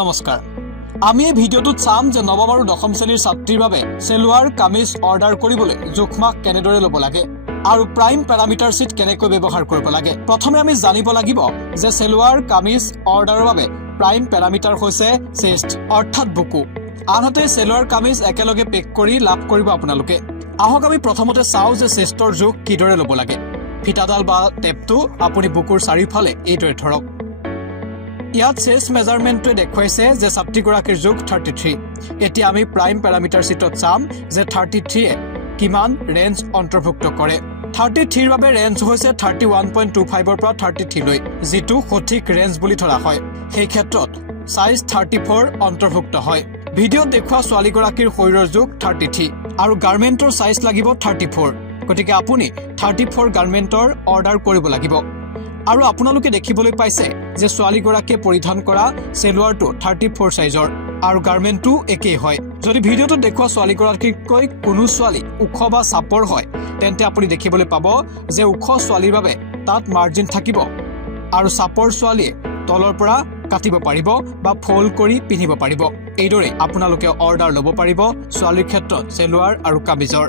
নমস্কাৰ আমি এই ভিডিঅ'টোত চাম যে নৱম আৰু দশম শ্ৰেণীৰ ছাত্ৰীৰ বাবে সেলুৱাৰ কামিজ অৰ্ডাৰ কৰিবলৈ জোখমাখ কেনেদৰে ল'ব লাগে আৰু প্ৰাইম পেৰামিটাৰ শীট কেনেকৈ ব্যৱহাৰ কৰিব লাগে। প্ৰথমে আমি জানিব লাগিব যে সেলুৱাৰ কামিজ অৰ্ডাৰৰ বাবে প্ৰাইম পেৰামিটাৰ হৈছে চেষ্ট অৰ্থাৎ বুকু। আনহাতে সেলুৱাৰ কামিজ একেলগে পেক কৰি লাভ কৰিব আপোনালোকে। আহক আমি প্ৰথমতে চাওঁ যে চেষ্টৰ জোখ কিদৰে ল'ব লাগে। ফিটাডাল বা টেপটো আপুনি বুকুৰ চাৰিওফালে এইদৰে ধৰক। ইয়াত চেষ্ট মেজাৰমেণ্টটোৱে দেখুৱাইছে যে ছাত্ৰীগৰাকীৰ জোখ 33। এতিয়া আমি প্ৰাইম পেৰামিটাৰ শীটত চাম যে 33 কিমান ৰেঞ্জ অন্তৰ্ভুক্ত কৰে। 33ৰ বাবে ৰেঞ্জ হৈছে 31.25ৰ পৰা 33 লৈ, যিটো সঠিক ৰেঞ্জ বুলি ধৰা হয়। সেই ক্ষেত্ৰত সাইজ 34 অন্তৰ্ভুক্ত হয়। ভিডিঅ'ত দেখুওৱা ছোৱালীগৰাকীৰ শৰীৰৰ জোখ 33 আৰু গাৰ্মেণ্টৰ সাইজ লাগিব 34। গতিকে আপুনি 34 গাৰ্মেণ্টৰ অৰ্ডাৰ কৰিব লাগিব। আৰু আপোনালোকে দেখিবলৈ পাইছে যে ছোৱালীগৰাকীয়ে পৰিধান কৰা সেলুৱাৰটো 34 সাইজৰ আৰু গাৰ্মেণ্টটো একেই হয়। যদি ভিডিঅ'টোত দেখুওৱা ছোৱালীগৰাকীতকৈ কোনো ছোৱালী ওখ বা চাপৰ হয় তেন্তে আপুনি দেখিবলৈ পাব যে ওখ ছোৱালীৰ বাবে তাত মাৰ্জিন থাকিব আৰু চাপৰ ছোৱালীয়ে তলৰ পৰা কাটিব পাৰিব বা ফল্ড কৰি পিন্ধিব পাৰিব। এইদৰে আপোনালোকে অৰ্ডাৰ ল'ব পাৰিব ছোৱালীৰ ক্ষেত্ৰত সেলুৱাৰ আৰু কামিজৰ।